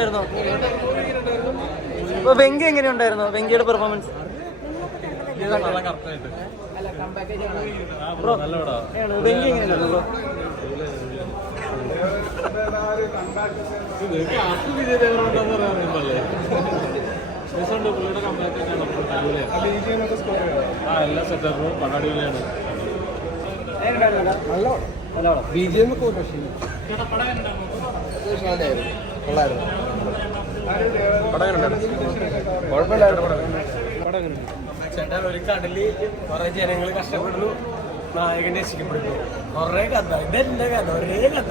ഉണ്ടായിരുന്നോ? വെങ്കി എങ്ങനെയുണ്ടായിരുന്നു? വെങ്കിയുടെ പെർഫോമൻസ് വെങ്കി എങ്ങനെയുണ്ടായിരുന്നു? എല്ലാ സെറ്റപ്പും കണ്ണാടികളെയാണ്. ചേട്ടാ, ഒരു കടലിൽ കുറെ ജനങ്ങൾ കഷ്ടപ്പെടുന്നു, നായകൻ രക്ഷിക്കപ്പെടുന്നു. കൊറേ കഥ, ഇതെന്റെ കഥ, ഒരേ കഥ.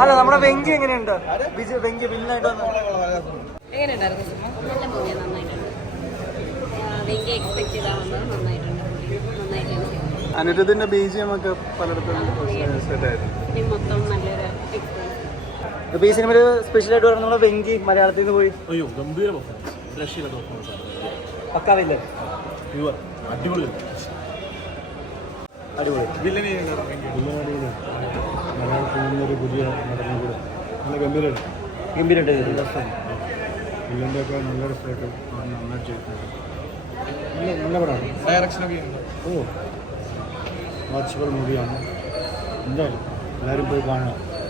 അല്ല, നമ്മുടെ വെങ്കി എങ്ങനെയുണ്ട്? വെങ്കി വില്ലനായിട്ട് എങ്ങനെയുണ്ടായിരുന്നു സിനിമ? നല്ല മൂവിയാണ്, നന്നായിട്ടുണ്ട്. വെങ്കി എക്സ്പെക്ട് ചെയ്താവുന്നത് നന്നായിട്ടുണ്ട്. നന്നായിട്ടാണ് അനിരുദ്ധിന്റെ BGM ഒക്കെ പലയിടത്തും മൊത്തം നല്ലൊരു എക്സ്പീരിയൻസ്. ഇപ്പൊ ഈ സിനിമയിൽ സ്പെഷ്യൽ ആയിട്ട് പറയുന്നത് നമ്മുടെ വെങ്കി മലയാളത്തിൽ നിന്ന് പോയി. അയ്യോ, ഗംഭീര പെർഫോമൻസ്, രക്ഷയില്ലാത്ത പെർഫോമൻസ്, പക്കാവില്ല, പ്യുവർ അടിപൊളി അടിപൊളി. മലയാളത്തിൽ നിന്നൊരു പുതിയ നടനും കൂടെ നല്ല ഗംഭീരമായിട്ട് ഗംഭീരമുണ്ട്. വില്ലൻ്റെ ഒക്കെ നല്ല രസമായിട്ട് നന്നായിട്ട് ചെയ്തിട്ടുണ്ട്. നല്ല പടമാണ്. ഡയറക്ഷനൊക്കെ ഓ, വാച്ചബിൾ മൂവിയാണ്. എന്തായാലും എല്ലാവരും പോയി കാണണം.